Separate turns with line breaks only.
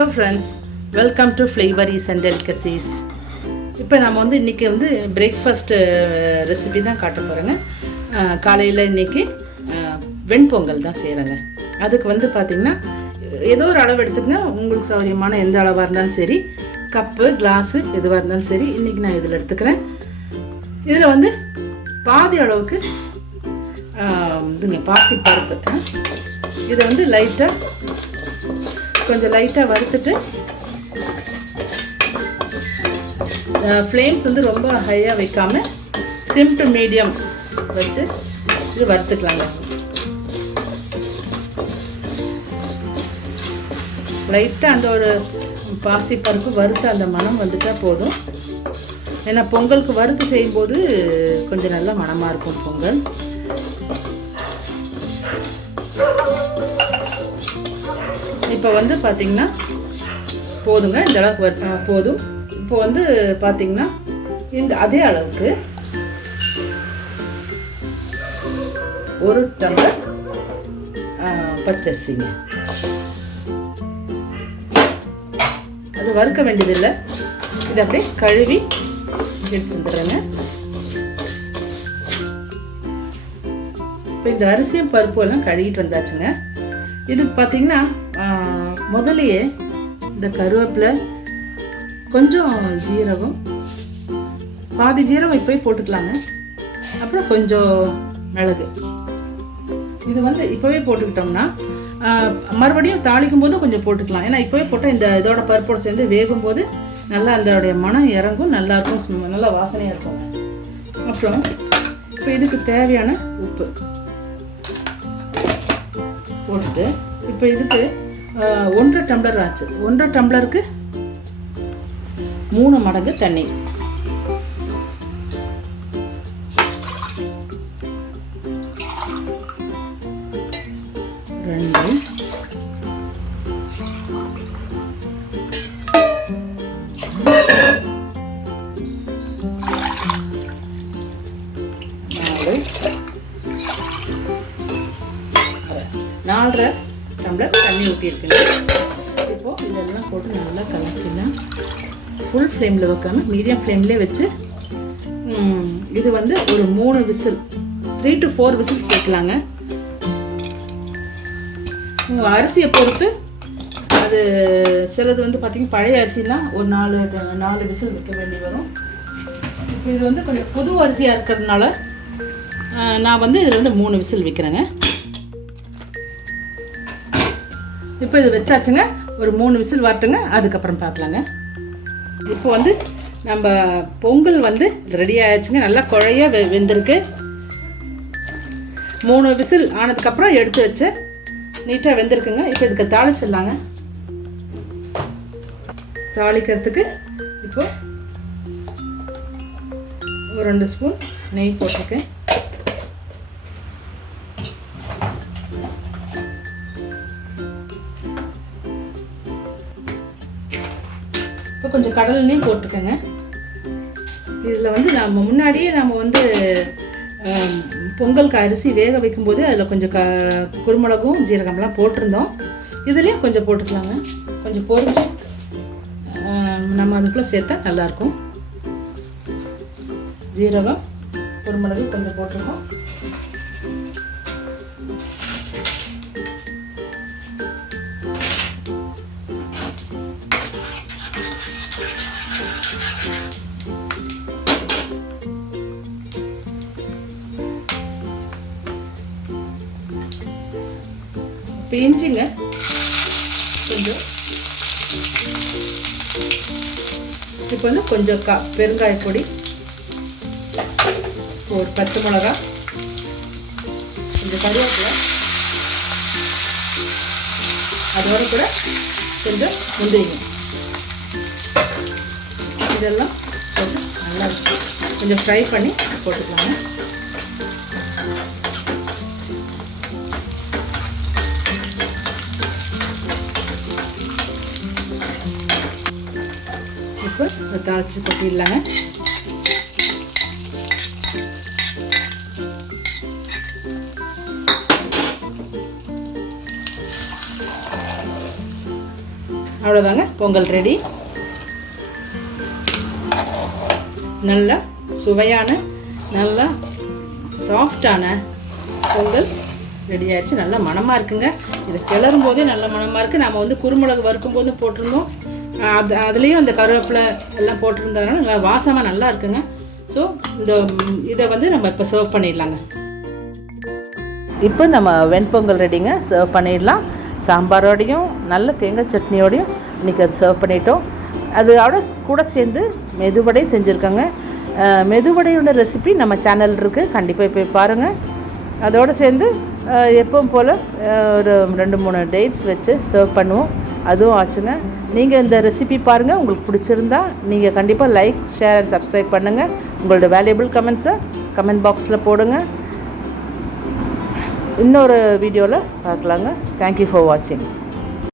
Hello friends welcome to flavours and delicacies இப்போ நம்ம வந்து இன்றைக்கி வந்து பிரேக்ஃபாஸ்ட்டு ரெசிபி uh, தான் காட்ட போகிறேங்க காலையில் இன்றைக்கி வெண்பொங்கல் தான் செய்கிறேங்க அதுக்கு வந்து பார்த்திங்கன்னா ஏதோ ஒரு அளவு எடுத்துக்கங்க. உங்களுக்கு சௌகரியமான எந்த அளவாக இருந்தாலும் சரி கப்பு கிளாஸு எதுவாக இருந்தாலும் சரி இன்றைக்கி நான் இதில் எடுத்துக்கிறேன். இதில் வந்து பாதி அளவுக்கு இதுங்க பாசி பருப்பு. இதை வந்து லைட்டாக கொஞ்சம் லைட்டாக வறுத்துட்டு ஃப்ளேம்ஸ் வந்து ரொம்ப ஹையாக வைக்காம சிம் டு மீடியம் வச்சு இது வறுத்துக்கலாங்க. லைட்டாக அந்த ஒரு பாசி பருப்பு வறுத்து அந்த மனம் வந்துட்டால் போதும். ஏன்னா பொங்கலுக்கு வறுத்து செய்யும்போது கொஞ்சம் நல்ல மனமாக இருக்கும் பொங்கல். இப்போ வந்து பார்த்தீங்கன்னா போதுங்க இந்த அளவுக்கு வரு- போதும். இப்போ வந்து பார்த்தீங்கன்னா இந்த அதே அளவுக்கு ஒரு டம்ளர் பச்சரிசிங்க. அது வறுக்க வேண்டியதில்லை. இதை அப்படியே கழுவி எடுத்து வந்துடுறேங்க. இப்போ இந்த அரிசியும் பருப்பு எல்லாம் கழுவிட்டு வந்தாச்சுங்க. இதுக்கு பார்த்தீங்கன்னா முதலையே இந்த கருவேப்பிலை கொஞ்சம் ஜீரகம் பாதி ஜீரகம் இப்போயே போட்டுக்கலாங்க. அப்புறம் கொஞ்சம் மிளகு. இது வந்து இப்போவே போட்டுக்கிட்டோம்னா மறுபடியும் தாளிக்கும் போது கொஞ்சம் போட்டுக்கலாம். ஏன்னா இப்போவே போட்டால் இந்த இதோட பருப்போடு சேர்ந்து வேகும் போது நல்லா அதோடைய மனம் இறங்கும் நல்லா இருக்கும் நல்லா வாசனையாக இருக்கும். அப்புறம் இப்போ இதுக்கு தேவையான உப்பு போட்டுட்டு இப்போ இதுக்கு ஒன்றரை டம்ளர் ஆச்சு. ஒன்றரை டம்ளருக்கு மூணு மடங்கு தண்ணி. ரெண்டு. நாலு. நாலரை. டம்ளர் தண்ணி ஊற்றிருக்குங்க இப்போது இதெல்லாம் போட்டு நல்லா கலக்கிடலாம் ஃபுல் ஃப்ளேமில் வைக்காம மீடியம் ஃப்ளேம்லேயே வச்சு இது வந்து ஒரு மூணு whistle three to four whistle சேர்க்கலாங்க. உங்கள் அரிசியை பொறுத்து அது சிலது வந்து பார்த்திங்கன்னா பழைய அரிசினா ஒரு நாலு நாலு விசில் வைக்க வேண்டி வரும். இப்போ இது வந்து கொஞ்சம் புது அரிசியாக இருக்கிறதுனால நான் வந்து இதில் வந்து மூணு விசில் வைக்கிறேங்க. இப்போ இது வச்சாச்சுங்க. ஒரு மூணு விசில் வரட்டுங்க. அதுக்கப்புறம் பார்க்கலாங்க. இப்போ வந்து நம்ம பொங்கல் வந்து ரெடி ஆயாச்சுங்க. நல்லா குழைய வெ வெந்திருக்கு. மூணு விசில் ஆனதுக்கப்புறம் எடுத்து வச்சு நீட்டாக வெந்திருக்குங்க. இப்போ இதுக்கு தாளிச்சிடலாங்க. தாளிக்கிறதுக்கு இப்போ ஒரு ரெண்டு ஸ்பூன் நெய் போட்டிருக்கேன். கொஞ்சம் போட்டுக்கோங்க. இதில் வந்து நம்ம முன்னாடியே நம்ம வந்து பொங்கலுக்கு அரிசி வேக வைக்கும்போது அதில் கொஞ்சம் க குருமிளகும் ஜீரகம்லாம் போட்டிருந்தோம். இதுலேயும் கொஞ்சம் போட்டுக்கலாங்க. கொஞ்சம் பொரிஞ்சு நம்ம அதுக்குள்ளே சேர்த்தா நல்லாயிருக்கும் ஜீரகம் குருமிளகு கொஞ்சம் போட்டிருக்கோம். இப்போ இஞ்சிங்க கொஞ்சம். இப்போ வந்து கொஞ்சம் கா பெருங்காய பொடி. ஒரு பத்து மிளகா. கொஞ்சம் கருவேப்பிலை. அதோட கூட கொஞ்சம் முந்திரிங்க. இதெல்லாம் கொஞ்சம் நல்லா கொஞ்சம் ஃப்ரை பண்ணி போட்டுக்கலாங்க. தாளித்து கொட்டிடலாங்க. அவ்வளோதாங்க பொங்கல் ரெடி. நல்ல சுவையான நல்லா சாஃப்டான பொங்கல் ரெடி ஆயிடுச்சு நல்லா மணமாக இருக்குங்க. இது கிளறும் போதே நல்ல மணமாக இருக்குது நம்ம வந்து குறுமிளகு வறுக்கும் போதும் போட்டிருந்தோம். அது அதுலேயும் அந்த கருவேப்பிலை எல்லாம் போட்டிருந்ததுனால நல்லா வாசமாக நல்லா இருக்குங்க. ஸோ இந்த இதை வந்து நம்ம இப்போ சர்வ் பண்ணிடலாங்க. இப்போ நம்ம வெண்பொங்கல் ரெடிங்க சர்வ் பண்ணிடலாம். சாம்பாரோடையும் நல்ல தேங்காய் சட்னியோடையும் இன்றைக்கி அது சர்வ் பண்ணிட்டோம். அதோட கூட சேர்ந்து மெதுவடை செஞ்சுருக்கோங்க. மெதுவடையோட ரெசிபி நம்ம சேனல் இருக்குது கண்டிப்பாக போய் பாருங்கள் அதோடு சேர்ந்து எப்பவும் போல் ஒரு ரெண்டு மூணு டேட்ஸ் வச்சு சர்வ் பண்ணுவோம். அதுவும் ஆச்சுங்க. நீங்கள் இந்த ரெசிபி பாருங்கள் உங்களுக்கு பிடிச்சிருந்தா நீங்கள் கண்டிப்பாக லைக் ஷேர் அண்ட் சப்ஸ்கிரைப் பண்ணுங்கள் உங்களோட வேல்யூபிள் கமெண்ட்ஸை கமெண்ட் பாக்ஸில் போடுங்க. இன்னொரு வீடியோவில் பார்க்கலாங்க. தேங்க்யூ ஃபார் வாட்சிங்